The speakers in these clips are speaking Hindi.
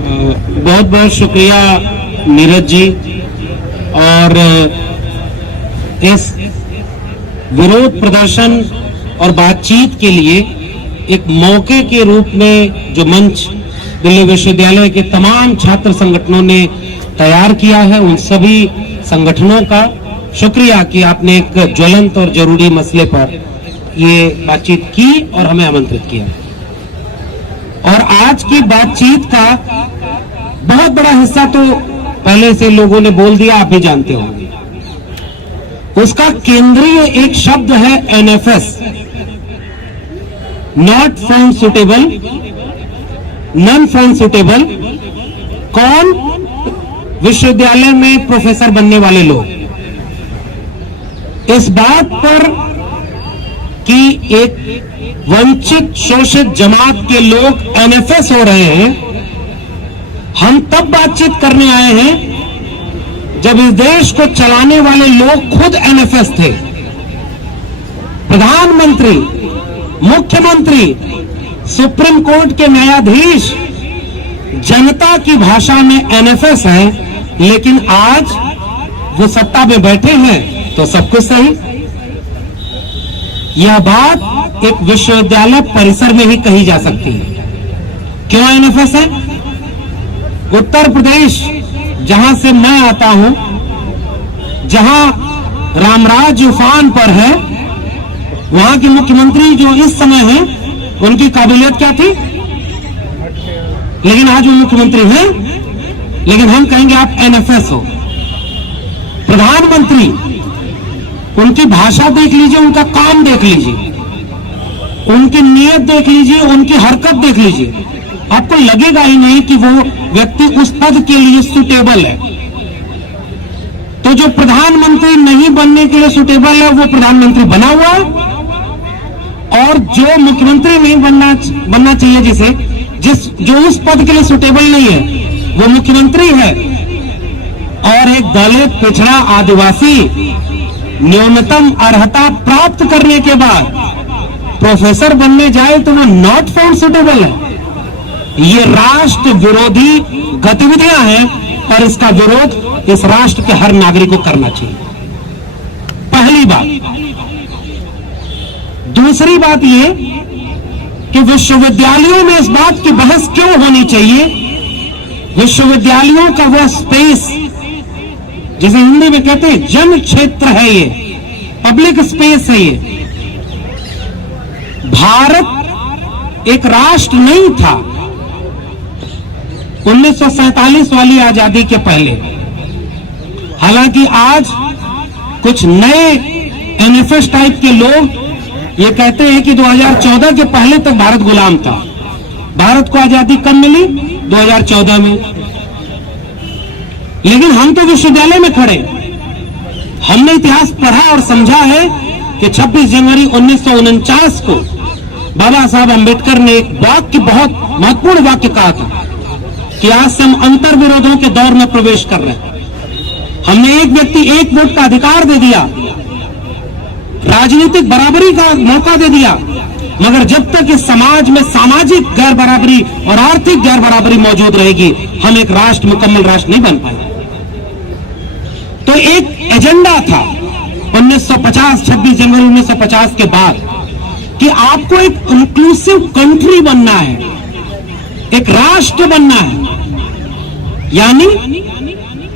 बहुत बहुत शुक्रिया नीरज जी। और इस विरोध प्रदर्शन और बातचीत के लिए एक मौके के रूप में जो मंच दिल्ली विश्वविद्यालय के तमाम छात्र संगठनों ने तैयार किया है, उन सभी संगठनों का शुक्रिया कि आपने एक ज्वलंत और जरूरी मसले पर ये बातचीत की और हमें आमंत्रित किया। और आज की बातचीत का बहुत बड़ा हिस्सा तो पहले से लोगों ने बोल दिया, आप भी जानते होंगे। उसका केंद्रीय एक शब्द है NFS, not found suitable, non found suitable. कौन? विश्वविद्यालय में प्रोफेसर बनने वाले लोग। इस बात पर कि एक वंचित शोषित जमात के लोग NFS हो रहे हैं, हम तब बातचीत करने आए हैं जब इस देश को चलाने वाले लोग खुद NFS थे। प्रधानमंत्री, मुख्यमंत्री, सुप्रीम कोर्ट के न्यायाधीश जनता की भाषा में NFS हैं, लेकिन आज वो सत्ता में बैठे हैं तो सब कुछ सही। यह बात एक विश्वविद्यालय परिसर में ही कही जा सकती है। क्यों NFS है? उत्तर प्रदेश, जहां से मैं आता हूं, जहां रामराज उफान पर है, वहां के मुख्यमंत्री जो इस समय हैं, उनकी काबिलियत क्या थी? लेकिन आज वो मुख्यमंत्री हैं, लेकिन हम कहेंगे आप NFS हो। प्रधानमंत्री, उनकी भाषा देख लीजिए, उनका काम देख लीजिए, उनकी नीयत देख लीजिए, उनकी हरकत देख लीजिए, आपको लगेगा ही नहीं कि वो व्यक्ति उस पद के लिए सुटेबल है। तो जो प्रधानमंत्री नहीं बनने के लिए सुटेबल है, वो प्रधानमंत्री बना हुआ है, और जो मुख्यमंत्री नहीं बनना चाहिए, जो उस पद के लिए सुटेबल नहीं है, वो मुख्यमंत्री है। और एक दलित, पिछड़ा, आदिवासी न्यूनतम अर्हता प्राप्त करने के बाद प्रोफेसर बनने जाए तो वो नॉट फाउंड सुटेबल है। ये राष्ट्र विरोधी गतिविधियां हैं, और इसका विरोध इस राष्ट्र के हर नागरिक को करना चाहिए। पहली बात। दूसरी बात ये कि विश्वविद्यालयों में इस बात की बहस क्यों होनी चाहिए? विश्वविद्यालयों का वह स्पेस, जिसे हिंदी में कहते हैं जन क्षेत्र है, ये पब्लिक स्पेस है। ये भारत एक राष्ट्र नहीं था 1947 वाली आजादी के पहले। हालांकि आज कुछ नए NFS टाइप के लोग ये कहते हैं कि 2014 के पहले तक भारत गुलाम था। भारत को आजादी कब मिली? 2014 में। लेकिन हम तो विश्वविद्यालय में खड़े, हमने इतिहास पढ़ा और समझा है कि 26 जनवरी 1949 को बाबा साहब अंबेडकर ने एक वाक्य, बहुत महत्वपूर्ण वाक्य कहा था कि आज से हम अंतर विरोधों के दौर में प्रवेश कर रहे हैं। हमने एक व्यक्ति एक वोट का अधिकार दे दिया, राजनीतिक बराबरी का मौका दे दिया, मगर जब तक इस समाज में सामाजिक गैर बराबरी और आर्थिक गैर बराबरी मौजूद रहेगी, हम एक राष्ट्र, मुकम्मल राष्ट्र नहीं बन पाएंगे। तो एक एजेंडा था 1950, 26 जनवरी 1950 के बाद, कि आपको एक इंक्लूसिव कंट्री बनना है, एक राष्ट्र बनना है। यानी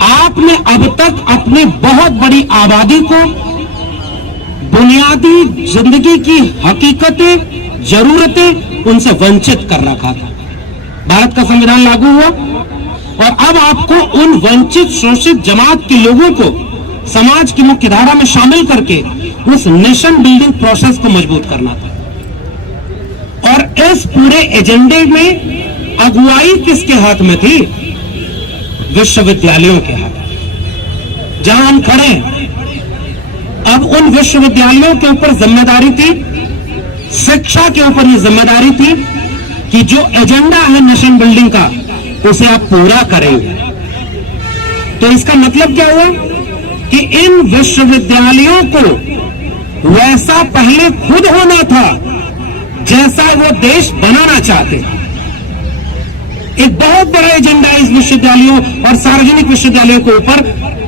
आपने अब तक अपनी बहुत बड़ी आबादी को बुनियादी जिंदगी की हकीकतें, जरूरतें, उनसे वंचित कर रखा था। भारत का संविधान लागू हुआ और अब आपको उन वंचित शोषित जमात के लोगों को समाज की मुख्य धारा में शामिल करके उस नेशन बिल्डिंग प्रोसेस को मजबूत करना था। और इस पूरे एजेंडे में अगुवाई किसके हाथ में थी? विश्वविद्यालयों के हाथ में। जहां हम खड़े हैं, अब उन विश्वविद्यालयों के ऊपर जिम्मेदारी थी, शिक्षा के ऊपर ये जिम्मेदारी थी कि जो एजेंडा है नेशन बिल्डिंग का, उसे आप पूरा करेंगे। तो इसका मतलब क्या हुआ कि इन विश्वविद्यालयों को वैसा पहले खुद होना था जैसा वो देश बनाना चाहते हैं। एक बहुत बड़ा एजेंडा इस विश्वविद्यालयों और सार्वजनिक विश्वविद्यालयों के ऊपर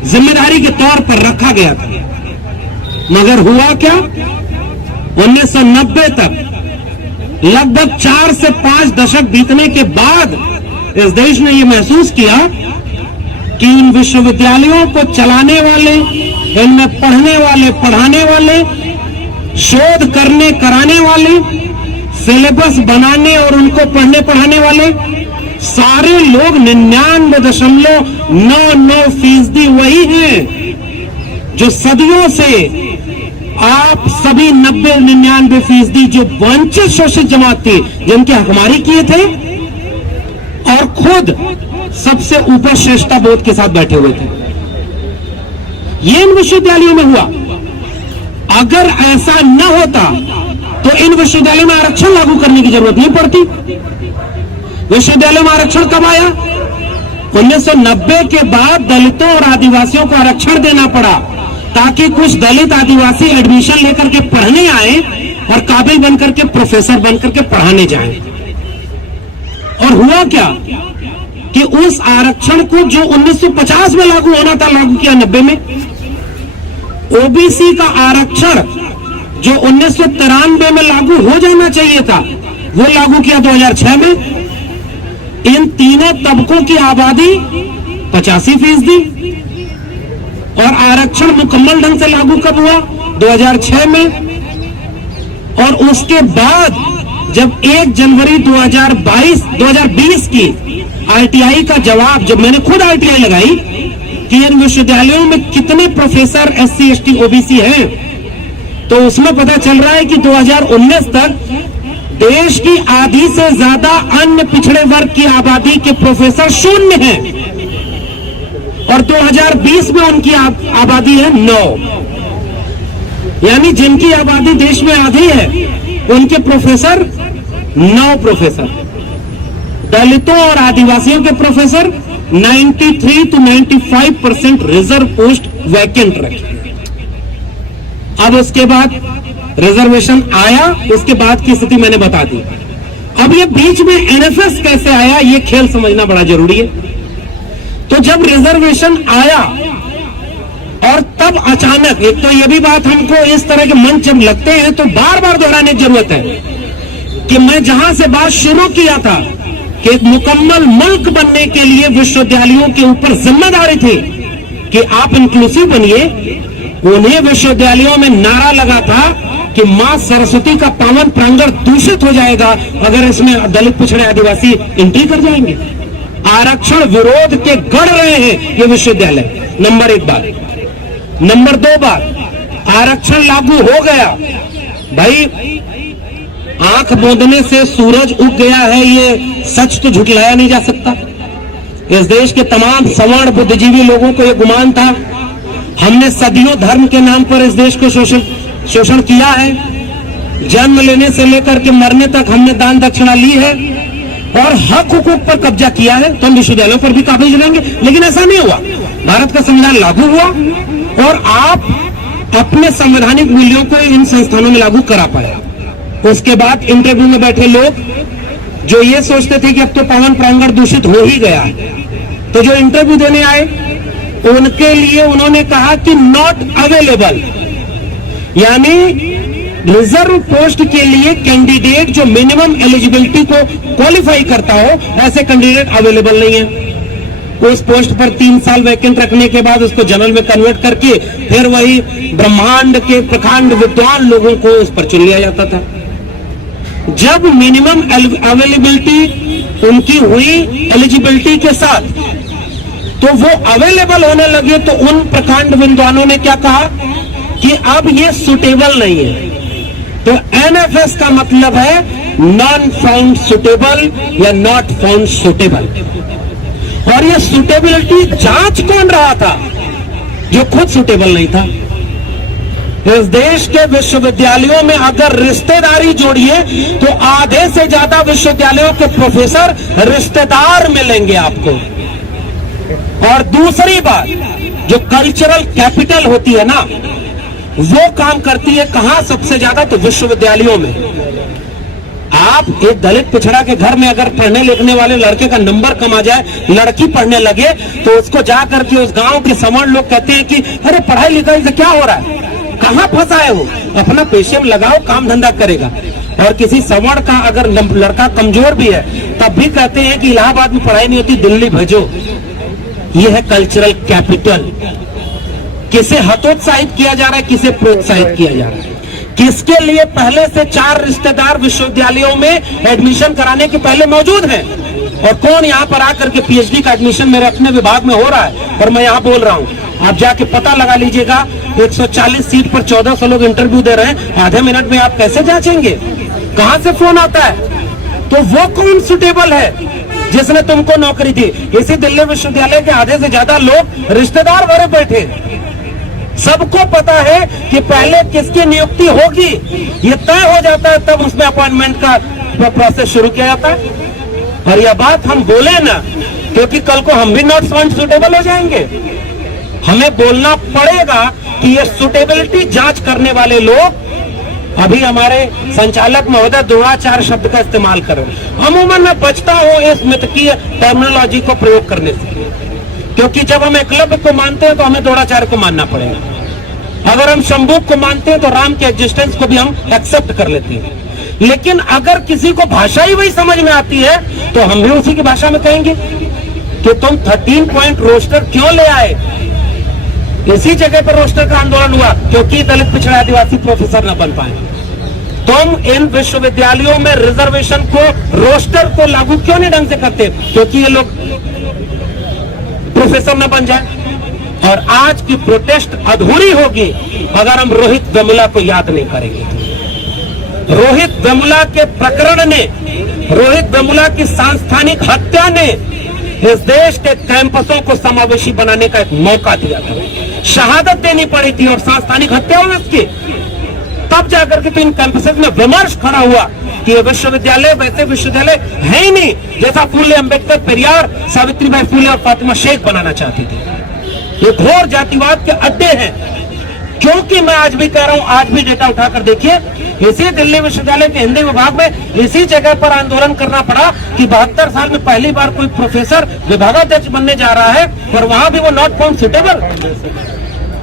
जिम्मेदारी के तौर पर रखा गया था। मगर हुआ क्या, 1990 तक लगभग 4 से 5 दशक बीतने के बाद इस देश ने यह महसूस किया कि इन विश्वविद्यालयों को चलाने वाले, इनमें पढ़ने वाले, पढ़ाने वाले, शोध करने कराने वाले, सिलेबस बनाने और उनको पढ़ने पढ़ाने वाले सारे लोग 99.99% वही हैं जो सदियों से आप सभी 90-99% जो वंचित शोषित जमात थी, जिनके हकमारी किए थे और खुद सबसे ऊपर श्रेष्ठता बोध के साथ बैठे हुए थे। ये इन विश्वविद्यालयों में हुआ। अगर ऐसा न होता तो इन विश्वविद्यालयों में आरक्षण लागू करने की जरूरत नहीं पड़ती। विश्वविद्यालय में आरक्षण कब आया? 1990 के बाद दलितों और आदिवासियों को आरक्षण देना पड़ा ताकि कुछ दलित आदिवासी एडमिशन लेकर के पढ़ने आए और काबिल बनकर के प्रोफेसर बनकर के पढ़ाने जाएं। और हुआ क्या कि उस आरक्षण को जो 1950 में लागू होना था, लागू किया 90 में। ओबीसी का आरक्षण जो 1993 में लागू हो जाना चाहिए था, वो लागू किया 2006 में। इन तीनों तबकों की आबादी 85% और आरक्षण मुकम्मल ढंग से लागू कब हुआ? 2006 में। और उसके बाद जब 1 जनवरी 2020 की आरटीआई का जवाब, जब मैंने खुद आरटीआई लगाई कि इन विश्वविद्यालयों में कितने प्रोफेसर एससी, एसटी, ओबीसी हैं, तो उसमें पता चल रहा है कि 2019 तक देश की आधी से ज्यादा अन्य पिछड़े वर्ग की आबादी के प्रोफेसर 0 हैं और 2020 में उनकी आबादी है 9। यानी जिनकी आबादी देश में आधी है उनके प्रोफेसर 9 प्रोफेसर। दलितों और आदिवासियों के professor 93 to 95% reserve post vacant रखे। अब उसके बाद रिजर्वेशन आया, उसके बाद की स्थिति मैंने बता दी। अब ये बीच में एनएफएस कैसे आया, ये खेल समझना बड़ा जरूरी है। तो जब रिजर्वेशन आया और तब अचानक, एक तो ये भी बात हमको इस तरह के मंच जब लगते हैं तो बार बार दोहराने की जरूरत है कि मैं जहां से बात शुरू किया था कि एक मुकम्मल मुल्क बनने के लिए विश्वविद्यालयों के ऊपर जिम्मेदारी थी कि आप इंक्लूसिव बनिए। उन्हें विश्वविद्यालयों में नारा लगा था कि मां सरस्वती का पावन प्रांगण दूषित हो जाएगा अगर इसमें दलित, पिछड़े, आदिवासी एंट्री कर जाएंगे। आरक्षण विरोध के गढ़ रहे हैं ये विश्वविद्यालय। नंबर 1 बात। नंबर 2 बात, आरक्षण लागू हो गया। भाई, आंख मूंदने से सूरज उग गया है, ये सच तो झुठलाया नहीं जा सकता। इस देश के तमाम सवर्ण बुद्धिजीवी लोगों को यह गुमान था। हमने सदियों धर्म के नाम पर इस देश को शोषण किया है। जन्म लेने से लेकर के मरने तक हमने दान दक्षिणा ली है और हक हुकूक पर कब्जा किया है। तो हम विश्वविद्यालयों पर भी काबिज चलाएंगे, लेकिन ऐसा नहीं हुआ। भारत का संविधान लागू हुआ और आप अपने संवैधानिक मूल्यों को इन संस्थानों में लागू करा पाए। उसके बाद इंटरव्यू में बैठे लोग जो ये सोचते थे कि अब तो पावन प्रांगण दूषित हो ही गया है, तो जो इंटरव्यू देने आए उनके लिए उन्होंने कहा कि नॉट अवेलेबल, यानी रिजर्व पोस्ट के लिए कैंडिडेट जो मिनिमम एलिजिबिलिटी को क्वालिफाई करता हो, ऐसे कैंडिडेट अवेलेबल नहीं है। उस पोस्ट पर 3 साल वैकेंट रखने के बाद उसको जनरल में कन्वर्ट करके फिर वही ब्रह्मांड के प्रखंड विद्वान लोगों को उस पर चुन लिया जाता था। जब मिनिमम अवेलेबिलिटी उनकी हुई एलिजिबिलिटी के साथ, तो वो अवेलेबल होने लगे, तो उन प्रखंड विद्वानों ने क्या कहा कि अब ये सुटेबल नहीं है। तो एनएफएस का मतलब है नॉन फाउंड सुटेबल या नॉट फाउंड सुटेबल। और ये सुटेबिलिटी जांच कौन रहा था? जो खुद सुटेबल नहीं था। इस देश के विश्वविद्यालयों में अगर रिश्तेदारी जोड़िए तो आधे से ज्यादा विश्वविद्यालयों के प्रोफेसर रिश्तेदार मिलेंगे आपको। और दूसरी बात, जो कल्चरल कैपिटल होती है ना, वो काम करती है कहां सबसे ज्यादा? तो विश्वविद्यालयों में। आप एक दलित पिछड़ा के घर में अगर पढ़ने लिखने वाले लड़के का नंबर कम आ जाए, लड़की पढ़ने लगे, तो उसको जा करके उस गांव के सवर्ण लोग कहते हैं कि अरे पढ़ाई लिखाई से क्या हो रहा है, कहां फंसा है वो, अपना पेशे में लगाओ, काम धंधा करेगा। और किसी सवर्ण का अगर लड़का कमजोर भी है तब भी कहते हैं कि इलाहाबाद में पढ़ाई नहीं होती, दिल्ली भेजो। ये है कल्चरल कैपिटल। किसे हतोत्साहित किया जा रहा है, किसे प्रोत्साहित किया जा रहा है, किसके लिए पहले से 4 रिश्तेदार विश्वविद्यालयों में एडमिशन कराने के पहले मौजूद हैं, और कौन यहाँ पर आकर के पीएचडी का एडमिशन मेरे अपने विभाग में हो रहा है और मैं यहाँ बोल रहा हूँ। आप जाके पता लगा लीजिएगा, 140 सीट पर 1400 लोग इंटरव्यू दे रहे हैं, आधे मिनट में आप कैसे जांचेंगे, कहां से फोन आता है? तो वो कौन सुटेबल है जिसने तुमको नौकरी दी? इसी दिल्ली विश्वविद्यालय के आधे से ज्यादा लोग रिश्तेदार भरे बैठे। सबको पता है कि पहले किसकी नियुक्ति होगी, ये तय हो जाता है, तब उसमें अपॉइंटमेंट का प्रोसेस शुरू किया जाता है। और यह बात हम बोले ना, क्योंकि कल को हम भी नॉट फाउंड सुटेबल हो जाएंगे। हमें बोलना पड़ेगा कि ये सुटेबिलिटी जांच करने वाले लोग, अभी हमारे संचालक महोदय दुराचार शब्द का इस्तेमाल करें, अमूमन मैं बचता हूं इस मिथकीय टर्मिनोलॉजी को प्रयोग करने से, क्योंकि जब हम एकलव्य को मानते हैं तो हमें द्रोणाचार्य को मानना पड़ेगा। अगर हम शंभू को मानते हैं तो राम के एग्जिस्टेंस को भी हम एक्सेप्ट कर लेते हैं। लेकिन अगर किसी को भाषा ही वही समझ में आती है तो हम भी उसी की भाषा में कहेंगे कि तुम 13 पॉइंट रोस्टर क्यों ले आए। इसी जगह पर रोस्टर का आंदोलन हुआ क्योंकि दलित पिछड़ा आदिवासी प्रोफेसर न बन पाए। तुम इन विश्वविद्यालयों में रिजर्वेशन को, रोस्टर को लागू क्यों नहीं ढंग से करते? क्योंकि ये लोग प्रोफेसर न बन जाए। और आज की प्रोटेस्ट अधूरी होगी अगर हम रोहित वेमुला को याद नहीं करेंगे। रोहित वेमुला के प्रकरण ने, रोहित वेमुला की सांस्थानिक हत्या ने इस देश के कैंपसों को समावेशी बनाने का एक मौका दिया था। शहादत देनी पड़ी थी और सांस्थानिक हत्या हुई उसकी, तब जाकर के तो इन कैंपसेस में विमर्श खड़ा हुआ कि ये विश्वविद्यालय वैसे विश्वविद्यालय है ही नहीं जैसा फूले अंबेडकर, पेरियार, सावित्रीबाई फूले और फातिमा शेख बनाना चाहती थी। ये घोर जातिवाद के अड्डे हैं। क्योंकि मैं आज भी कह रहा हूं, आज भी डेटा उठाकर देखिए, इसी दिल्ली विश्वविद्यालय के हिंदी विभाग में इसी जगह पर आंदोलन करना पड़ा कि 72 साल में पहली बार कोई प्रोफेसर विभागाध्यक्ष बनने जा रहा है और वहां भी वो नॉट फाउंड सुटेबल।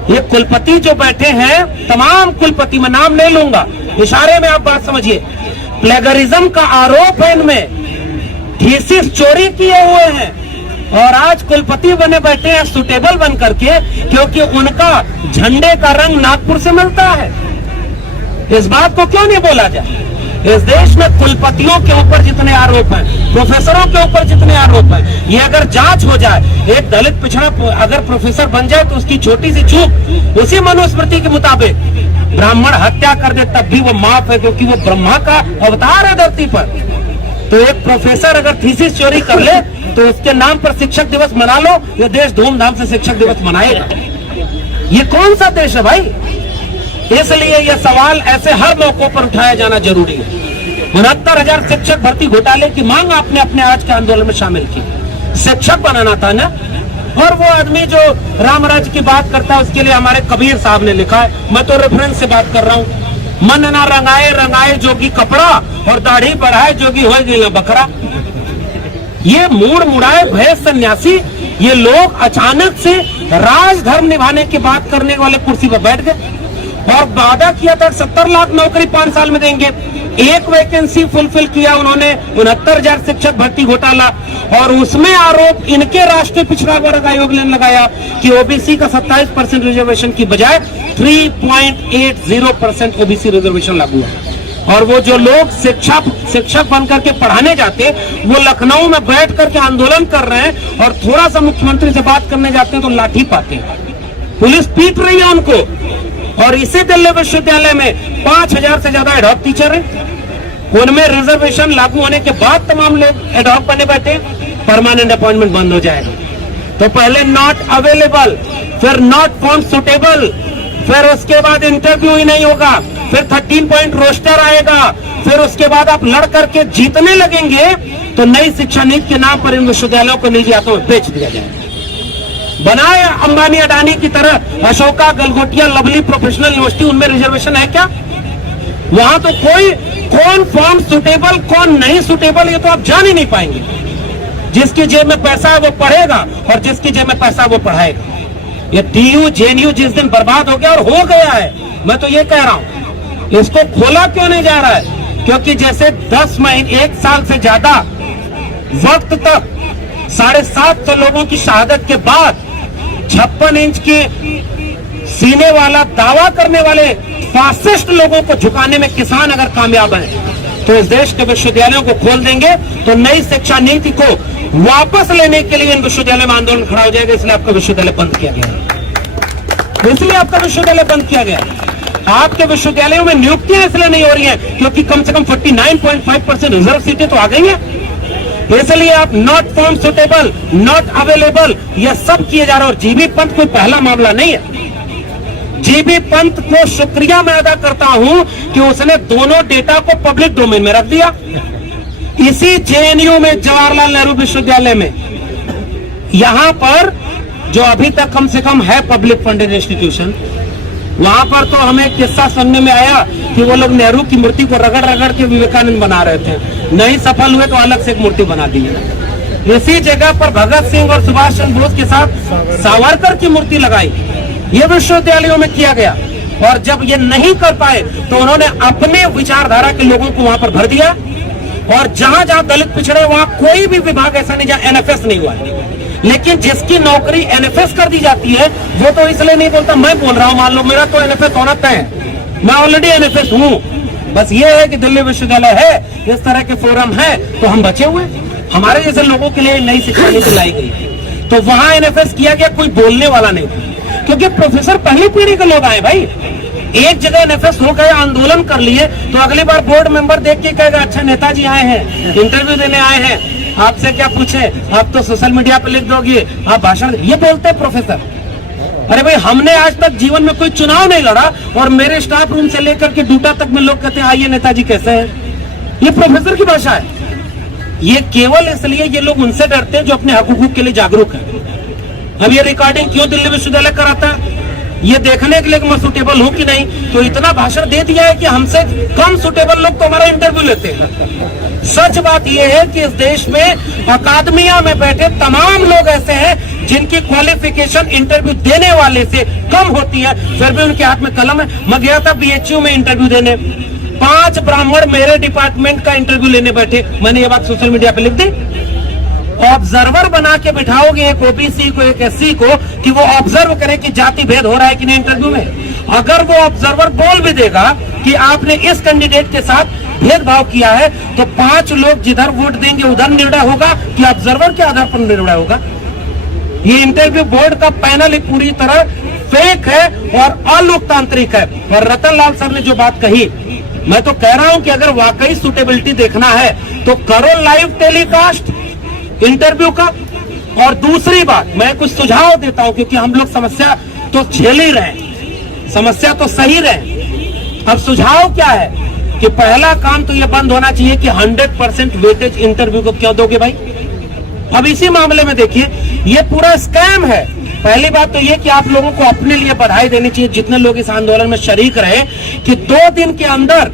ये कुलपति जो बैठे हैं, तमाम कुलपति, मैं नाम नहीं लूंगा, इशारे में आप बात समझिए, प्लेगरिज्म का आरोप है इनमें, थीसिस चोरी किए हुए हैं और आज कुलपति बने बैठे हैं सुटेबल बन करके, क्योंकि उनका झंडे का रंग नागपुर से मिलता है। इस बात को क्यों नहीं बोला जाए? इस देश में कुलपतियों के ऊपर जितने आरोप हैं, प्रोफेसरों के ऊपर जितने आरोप हैं, ये अगर जांच हो जाए, एक दलित पिछड़ा अगर प्रोफेसर बन जाए तो उसकी छोटी सी चूक उसी मनुस्मृति के मुताबिक ब्राह्मण हत्या कर दे तब भी वो माफ है, क्योंकि वो ब्रह्मा का अवतार है धरती पर। तो एक प्रोफेसर अगर थीसिस चोरी कर ले तो उसके नाम पर शिक्षक दिवस मना लो, ये देश धूमधाम से शिक्षक दिवस मनाएगा। ये कौन सा देश है भाई? इसलिए यह सवाल ऐसे हर मौकों पर उठाया जाना जरूरी है। 69,000 शिक्षक भर्ती घोटाले की मांग आपने अपने आज के आंदोलन में शामिल की। शिक्षक बनाना था ना। और वो आदमी जो रामराज की बात करता है उसके लिए हमारे कबीर साहब ने लिखा है, मैं तो रेफरेंस से बात कर रहा हूँ, मन ना रंगाए रंगाए जोगी कपड़ा और दाढ़ी बढ़ाए जोगी हो गई बकरा। ये मूड मुड़ाए भय सन्यासी, ये लोग अचानक से राजधर्म निभाने की बात करने वाले कुर्सी पर बैठ गए और वादा किया था 70 लाख नौकरी 5 साल में देंगे। एक वैकेंसी फुलफिल किया उन्होंने, 69,000 शिक्षक भर्ती घोटाला, और उसमें आरोप इनके राष्ट्रीय पिछड़ा वर्ग आयोग ने लगाया कि ओबीसी का 27% रिजर्वेशन की बजाय 3.80% ओबीसी रिजर्वेशन लागू हुआ। और वो जो लोग शिक्षक बनकर के पढ़ाने जाते, वो लखनऊ में बैठ करके आंदोलन कर रहे हैं और थोड़ा सा मुख्यमंत्री से बात करने जाते हैं तो लाठी पाते हैं, पुलिस पीट रही है उनको। और इसी दिल्ली विश्वविद्यालय में 5,000 से ज्यादा एडहॉक टीचर हैं, उनमें रिजर्वेशन लागू होने के बाद तमाम लोग एडहॉक बने बैठे, परमानेंट अपॉइंटमेंट बंद हो जाएगा। तो पहले नॉट अवेलेबल, फिर नॉट फाउंड सुटेबल, फिर उसके बाद इंटरव्यू ही नहीं होगा, फिर 13 पॉइंट रोस्टर आएगा, फिर उसके बाद आप लड़ करके जीतने लगेंगे तो नई शिक्षा नीति के नाम पर इन विश्वविद्यालयों को निजी हाथों में बेच दिया जाएगा। बनाए अंबानी अडानी की तरह Ashoka, Galgotia, lovely professional university, उनमें रिजर्वेशन है क्या? वहां तो कोई कौन फॉर्म सुटेबल कौन नहीं सुटेबल ये तो आप जान ही नहीं पाएंगे। जिसकी जेब में पैसा है वो पढ़ेगा और जिसकी जेब में पैसा है वो पढ़ाएगा। ये टीयू जेएनयू जिस दिन बर्बाद हो गया और हो गया है, मैं तो ये कह रहा हूं, इसको खोला क्यों नहीं जा रहा है? क्योंकि जैसे 10 महीने 1 साल से ज्यादा वक्त तक 750 लोगों की शहादत के बाद 56 इंच के सीने वाला दावा करने वाले फासिस्ट लोगों को झुकाने में किसान अगर कामयाब है तो इस देश के विश्वविद्यालयों को खोल देंगे तो नई शिक्षा नीति को वापस लेने के लिए इन विश्वविद्यालय में आंदोलन खड़ा हो जाएगा। इसलिए आपका विश्वविद्यालय बंद किया गया, इसलिए आपका विश्वविद्यालय बंद किया गया। आपके विश्वविद्यालयों में नियुक्तियां इसलिए नहीं हो रही हैं क्योंकि कम से कम 49.5% रिजर्व सीटें तो आ गई हैं। इसलिए आप not form suitable, not available, यह सब किए जा रहे हैं। और जीबी पंत कोई पहला मामला नहीं है। जीबी पंत को शुक्रिया मैं अदा करता हूं कि उसने दोनों डेटा को पब्लिक डोमेन में रख दिया। इसी जेएनयू में, जवाहरलाल नेहरू विश्वविद्यालय में, यहां पर जो अभी तक कम से कम है पब्लिक फंडेड इंस्टीट्यूशन, वहां पर तो हमें किस्सा सुनने में आया कि वो लोग नेहरू की मूर्ति को रगड़ रगड़ के विवेकानंद बना रहे थे, नहीं सफल हुए तो अलग से एक मूर्ति बना दी है। इसी जगह पर भगत सिंह और सुभाष चंद्र बोस के साथ सावरकर की मूर्ति लगाई। ये विश्वविद्यालयों में किया गया और जब ये नहीं कर पाए तो उन्होंने अपने विचारधारा के लोगों को वहां पर भर दिया। और जहां जहां दलित पिछड़े वहां कोई भी विभाग ऐसा नहीं जहां एनएफएस नहीं हुआ है। लेकिन जिसकी नौकरी एनएफएस कर दी जाती है वो तो इसलिए नहीं बोलता, मैं बोल रहा हूं, मान लो मेरा तो एनएफएस होना तय है, मैं ऑलरेडी एनएफएस हूं, बस ये है कि दिल्ली विश्वविद्यालय है, इस तरह के फोरम है तो हम बचे हुए। हमारे जैसे लोगों के लिए नई शिक्षा नीति लाई गई तो वहां एनएफएस किया गया, कोई बोलने वाला नहीं था क्योंकि प्रोफेसर पहली पीढ़ी के लोग आए भाई। एक जगह एनएफएस हो गए, आंदोलन कर लिए तो अगली बार बोर्ड मेंबर देख के कहेगा अच्छा नेताजी आए हैं, इंटरव्यू देने आए हैं, आपसे क्या पूछे, आप तो सोशल मीडिया पे लिख दोगे, आप भाषण, ये बोलते हैं प्रोफेसर। अरे भाई हमने आज तक जीवन में कोई चुनाव नहीं लड़ा और मेरे स्टाफ रूम से लेकर के डूटा तक में लोग कहते हैं आइए नेताजी कैसे है। ये प्रोफेसर की भाषा है। ये केवल इसलिए ये लोग उनसे डरते हैं जो अपने हकूक के लिए जागरूक है। अब ये रिकॉर्डिंग क्यों दिल्ली विश्वविद्यालय कराता है? ये देखने के लिए कि मैं सुटेबल हूं कि नहीं। तो इतना भाषण दे दिया है कि हमसे कम सुटेबल लोग तो हमारा इंटरव्यू लेते हैं। सच बात यह है कि इस देश में अकादमिया में बैठे तमाम लोग ऐसे हैं जिनकी क्वालिफिकेशन इंटरव्यू देने वाले से कम होती है, फिर भी उनके हाथ में कलम है। मैं गया था बीएचयू में इंटरव्यू देने, 5 ब्राह्मण मेरे डिपार्टमेंट का इंटरव्यू लेने बैठे। मैंने ये बात सोशल मीडिया पे लिख दी। ऑब्जर्वर बना के बिठाओगे एक ओबीसी को, एक एससी को, कि वो ऑब्जर्व करे कि जाति भेद हो रहा है कि नहीं इंटरव्यू में। अगर वो ऑब्जर्वर बोल भी देगा कि आपने इस कैंडिडेट के साथ भेदभाव किया है तो 5 लोग जिधर वोट देंगे उधर निर्णय होगा कि ऑब्जर्वर के आधार पर निर्णय होगा। ये इंटरव्यू बोर्ड का पैनल ही पूरी तरह फेक है और अलोकतांत्रिक है। और रतन लाल सर ने जो बात कही, मैं तो कह रहा हूं कि अगर वाकई सुटेबिलिटी देखना है तो करो लाइव टेलीकास्ट इंटरव्यू का। और दूसरी बात मैं कुछ सुझाव देता हूं क्योंकि हम लोग समस्या तो झेल ही रहे, समस्या तो सही रहे। अब सुझाव क्या है कि पहला काम तो यह बंद होना चाहिए कि 100% वेटेज इंटरव्यू को क्यों दोगे भाई। अब इसी मामले में देखिए ये पूरा स्कैम है। पहली बात तो ये कि आप लोगों को अपने लिए बधाई देनी चाहिए जितने लोग इस आंदोलन में शरीक रहे कि 2 दिन के अंदर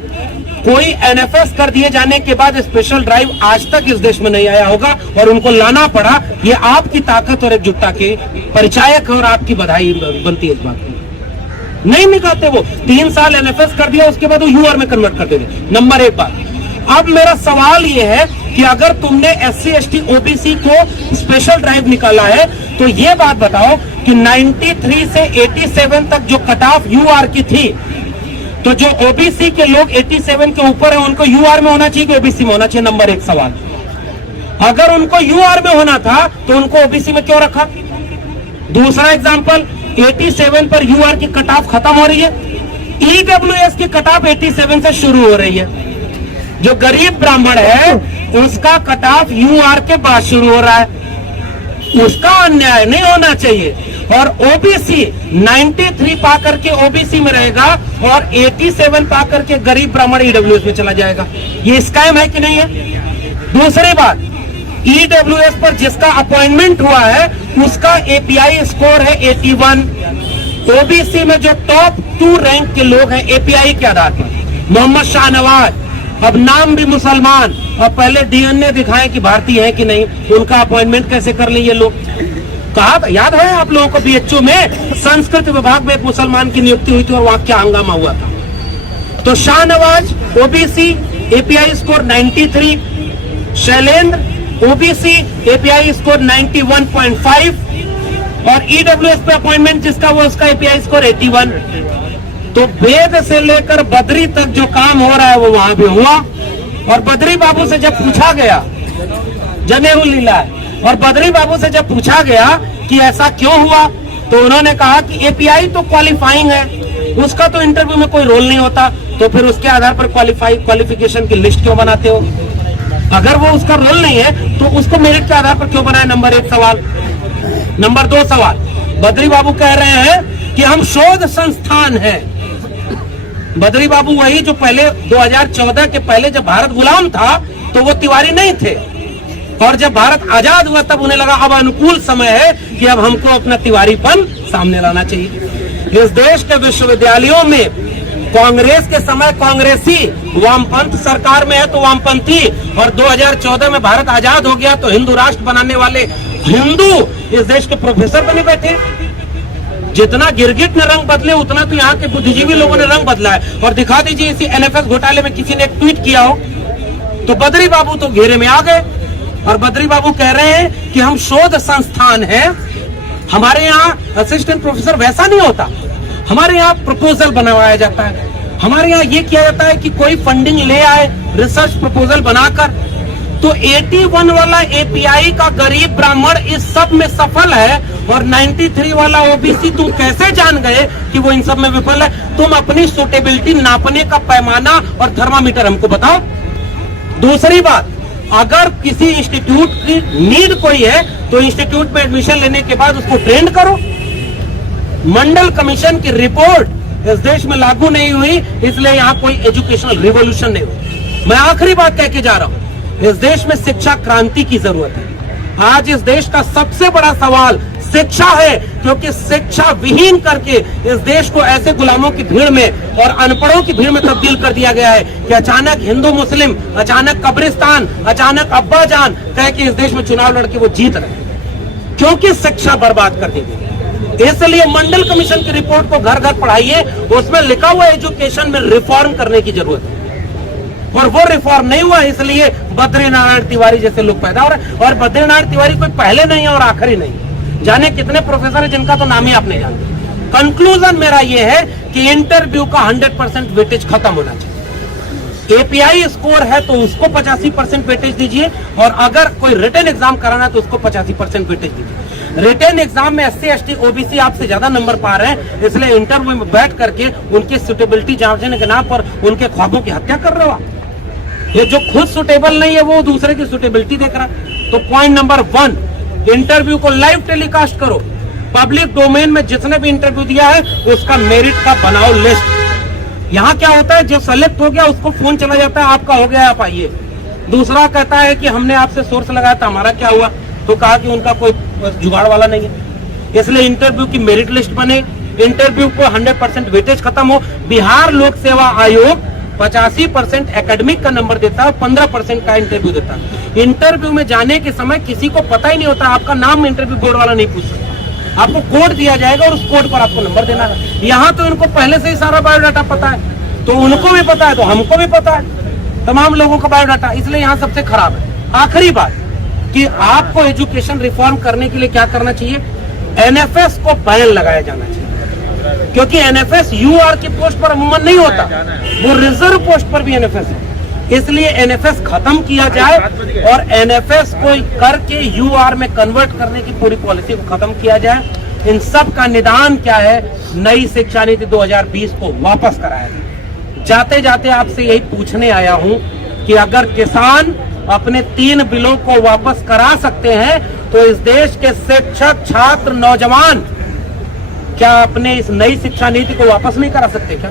कोई एनएफएस कर दिए जाने के बाद स्पेशल ड्राइव आज तक इस देश में नहीं आया होगा और उनको लाना पड़ा। ये आपकी ताकत और एकजुटता के परिचायक है और आपकी बधाई बनती है। इस बात की नहीं निकालते वो 3 साल एनएफएस कर दिया उसके बाद वो यूआर में कन्वर्ट कर देते। नंबर 1 बात। अब मेरा सवाल ये है कि अगर तुमने एससी एसटी ओबीसी को स्पेशल ड्राइव निकाला है तो ये बात बताओ कि 93 से 87 तक जो कट ऑफ यूआर की थी तो जो ओबीसी के लोग 87 के ऊपर है उनको यूआर में होना चाहिए कि ओबीसी में होना चाहिए। नंबर 1 सवाल। अगर उनको यूआर में होना था तो उनको ओबीसी में क्यों रखा? दूसरा एग्जांपल, 87 पर यूआर की कट ऑफ खत्म हो रही है, ईडब्ल्यूएस की कट ऑफ 87 से शुरू हो रही है। जो गरीब ब्राह्मण है उसका कट ऑफ यूआर के बाद शुरू हो रहा है, उसका अन्याय नहीं होना चाहिए। और ओबीसी 93 पा करके ओबीसी में रहेगा और 87 पा करके गरीब ब्राह्मण ईडब्ल्यूएस में चला जाएगा। ये स्कैम है कि नहीं है? दूसरी बात, ईडब्ल्यूएस पर जिसका अपॉइंटमेंट हुआ है उसका एपीआई स्कोर है 81। ओबीसी में जो टॉप 2 रैंक के लोग हैं एपीआई के आधार पर, मोहम्मद शाहनवाज, अब नाम भी मुसलमान, और पहले डीएनए दिखाएं कि भारतीय है कि नहीं, उनका अपॉइंटमेंट कैसे कर लें ये लोग। कहा याद है आप लोगों को बीएचयू में संस्कृत विभाग में एक मुसलमान की नियुक्ति हुई थी और वहां क्या हंगामा हुआ था। तो Shahnawaz OBC API score 93, Shailendra OBC API score 91.5 और ईडब्ल्यूएस पे अपॉइंटमेंट जिसका वो उसका एपीआई स्कोर 81। तो वेद से लेकर बद्री तक जो काम हो रहा है वो वहां भी हुआ। और बद्री बाबू से जब पूछा गया, जनेऊ लीला है, और बद्री बाबू से जब पूछा गया कि ऐसा क्यों हुआ, तो उन्होंने कहा कि एपीआई तो क्वालिफाइंग है, उसका तो इंटरव्यू में कोई रोल नहीं होता, तो फिर उसके आधार पर क्वालिफिकेशन की लिस्ट क्यों बनाते हो? अगर वो उसका रोल नहीं है तो उसको मेरिट के आधार पर क्यों बनाए? नंबर 1 सवाल। नंबर 2 सवाल, बद्री बाबू कह रहे हैं कि हम शोध संस्थान हैं। बद्री बाबू वही जो पहले 2014 के पहले जब भारत गुलाम था तो वो तिवारी नहीं थे, और जब भारत आजाद हुआ तब उन्हें लगा अब अनुकूल समय है कि अब हमको अपना तिवारीपन सामने लाना चाहिए। इस देश के विश्वविद्यालयों में कांग्रेस के समय कांग्रेसी, वामपंथ सरकार में है तो वामपंथी, और 2014 में भारत आजाद हो गया तो हिंदू राष्ट्र बनाने वाले हिंदू इस देश के प्रोफेसर बने बैठे। जितना गिरगिट ने रंग बदले उतना तो यहाँ के बुद्धिजीवी लोगों ने रंग बदला है। और दिखा दीजिए इसी एनएफएस घोटाले में किसी ने एक ट्वीट किया हो, तो बद्री बाबू तो घेरे में आ गए। और बद्री बाबू कह रहे हैं कि हम शोध संस्थान हैं, हमारे यहाँ असिस्टेंट प्रोफेसर वैसा नहीं होता, हमारे यहाँ प्रपोजल बनवाया जाता है, हमारे यहाँ ये किया जाता है कि कोई फंडिंग ले आए रिसर्च प्रपोजल बनाकर। तो 81 वाला एपीआई का गरीब ब्राह्मण इस सब में सफल है, और 93 वाला ओबीसी तुम कैसे जान गए कि वो इन सब में विफल है? तुम अपनी सुटेबिलिटी नापने का पैमाना और थर्मामीटर हमको बताओ। दूसरी बात, अगर किसी इंस्टीट्यूट की नीड कोई है तो इंस्टीट्यूट में एडमिशन लेने के बाद उसको ट्रेंड करो। मंडल कमीशन की रिपोर्ट इस देश में लागू नहीं हुई, इसलिए यहाँ कोई एजुकेशनल रिवॉल्यूशन नहीं हुई। मैं आखिरी बात कह के जा रहा हूँ, इस देश में शिक्षा क्रांति की जरूरत है। आज इस देश का सबसे बड़ा सवाल शिक्षा है, क्योंकि शिक्षा विहीन करके इस देश को ऐसे गुलामों की भीड़ में और अनपढ़ों की भीड़ में तब्दील कर दिया गया है कि अचानक हिंदू मुस्लिम, अचानक कब्रिस्तान, अचानक अब्बा जान कह के इस देश में चुनाव लड़के वो जीत रहे हैं, क्योंकि शिक्षा बर्बाद कर दी गई। इसलिए मंडल कमीशन की रिपोर्ट को घर घर पढ़ाइए, उसमें लिखा हुआ एजुकेशन में रिफॉर्म करने की जरूरत है, और वो रिफॉर्म नहीं हुआ, इसलिए बद्रीनारायण तिवारी जैसे लोग पैदा हो रहे हैं। और बद्रीनारायण तिवारी कोई पहले नहीं है और आखिरी नहीं, जाने कितने प्रोफेसर है जिनका तो नाम ही आप नहीं जानते। कंक्लूजन मेरा ये है कि इंटरव्यू का 100% वेटेज खत्म होना चाहिए। एपीआई स्कोर है तो उसको 85% वेटेज दीजिए, और अगर कोई रिटन एग्जाम कराना है तो उसको 85% वेटेज दीजिए। रिटन एग्जाम में SC ST OBC आपसे ज्यादा नंबर पा रहे हैं, इसलिए इंटरव्यू में बैठ करके उनकी सुटेबिलिटी जांचने के नाम पर उनके ख्वाबों की हत्या कर रहे हो आप। ये जो खुद सुटेबल नहीं है वो दूसरे की सुटेबिलिटी देख रहा है। तो पॉइंट नंबर 1, इंटरव्यू को लाइव टेलीकास्ट करो। पब्लिक डोमेन में जिसने भी इंटरव्यू दिया है उसका मेरिट का बनाओ लिस्ट। यहाँ क्या होता है, जो सेलेक्ट हो गया उसको फोन चला जाता है, आपका हो गया आप आइए। दूसरा कहता है कि हमने आपसे सोर्स लगाया था, हमारा क्या हुआ? तो कहा कि उनका कोई जुगाड़ वाला नहीं है। इसलिए इंटरव्यू की मेरिट लिस्ट बने, इंटरव्यू को 100% वेटेज खत्म हो। बिहार लोक सेवा आयोग 85% एकेडमिक का नंबर देता है, 15% का इंटरव्यू देता है। इंटरव्यू में जाने के समय किसी को पता ही नहीं होता, आपका नाम इंटरव्यू बोर्ड वाला नहीं पूछ सकता, आपको कोड दिया जाएगा और उस कोड पर आपको नंबर देना है। यहाँ तो इनको पहले से ही सारा बायोडाटा पता है, तो उनको भी पता है तो हमको भी पता है, तमाम लोगों का बायोडाटा, इसलिए यहाँ सबसे खराब है। आखिरी बात कि आपको एजुकेशन रिफॉर्म करने के लिए क्या करना चाहिए, एनएफएस को बैन लगाया जाना चाहिए, क्योंकि एनएफएस यूआर की पोस्ट पर अमूमन नहीं होता, वो रिजर्व पोस्ट पर भी एनएफएस है। इसलिए एनएफएस खत्म किया जाए और एनएफएस को करके यूआर में कन्वर्ट करने की पूरी पॉलिसी को खत्म किया जाए। इन सब का निदान क्या है, नई शिक्षा नीति 2020 को वापस कराया जाए। जाते जाते आपसे यही पूछने आया हूं कि अगर किसान अपने 3 बिलों को वापस करा सकते हैं तो इस देश के शिक्षक, छात्र, नौजवान क्या अपने इस नई शिक्षा नीति को वापस नहीं करा सकते क्या?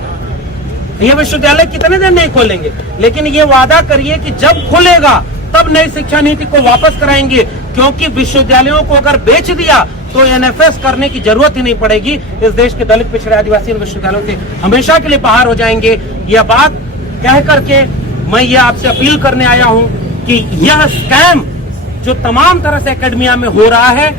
ये विश्वविद्यालय कितने दिन नहीं खोलेंगे, लेकिन ये वादा करिए कि जब खुलेगा तब नई शिक्षा नीति को वापस कराएंगे, क्योंकि विश्वविद्यालयों को अगर बेच दिया तो एनएफएस करने की जरूरत ही नहीं पड़ेगी। इस देश के दलित, पिछड़े, आदिवासी विश्वविद्यालयों से हमेशा के लिए बाहर हो जाएंगे। यह बात कह करके मैं ये आपसे अपील करने आया हूं कि यह स्कैम जो तमाम तरह से एकेडमिया में हो रहा है,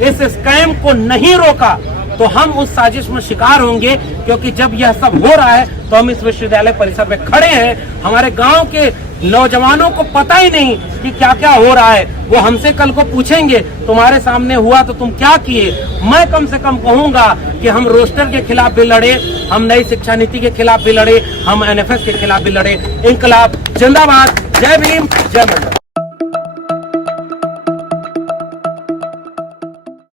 इस स्कैम को नहीं रोका तो हम उस साजिश में शिकार होंगे, क्योंकि जब यह सब हो रहा है तो हम इस विश्वविद्यालय परिसर में खड़े हैं। हमारे गांव के नौजवानों को पता ही नहीं कि क्या क्या हो रहा है। वो हमसे कल को पूछेंगे तुम्हारे सामने हुआ तो तुम क्या किए। मैं कम से कम कहूंगा कि हम रोस्टर के खिलाफ भी लड़े, हम नई शिक्षा नीति के खिलाफ भी लड़े, हम NFS के खिलाफ भी लड़े। इंकलाब जिंदाबाद। जय भीम, जय मंडल।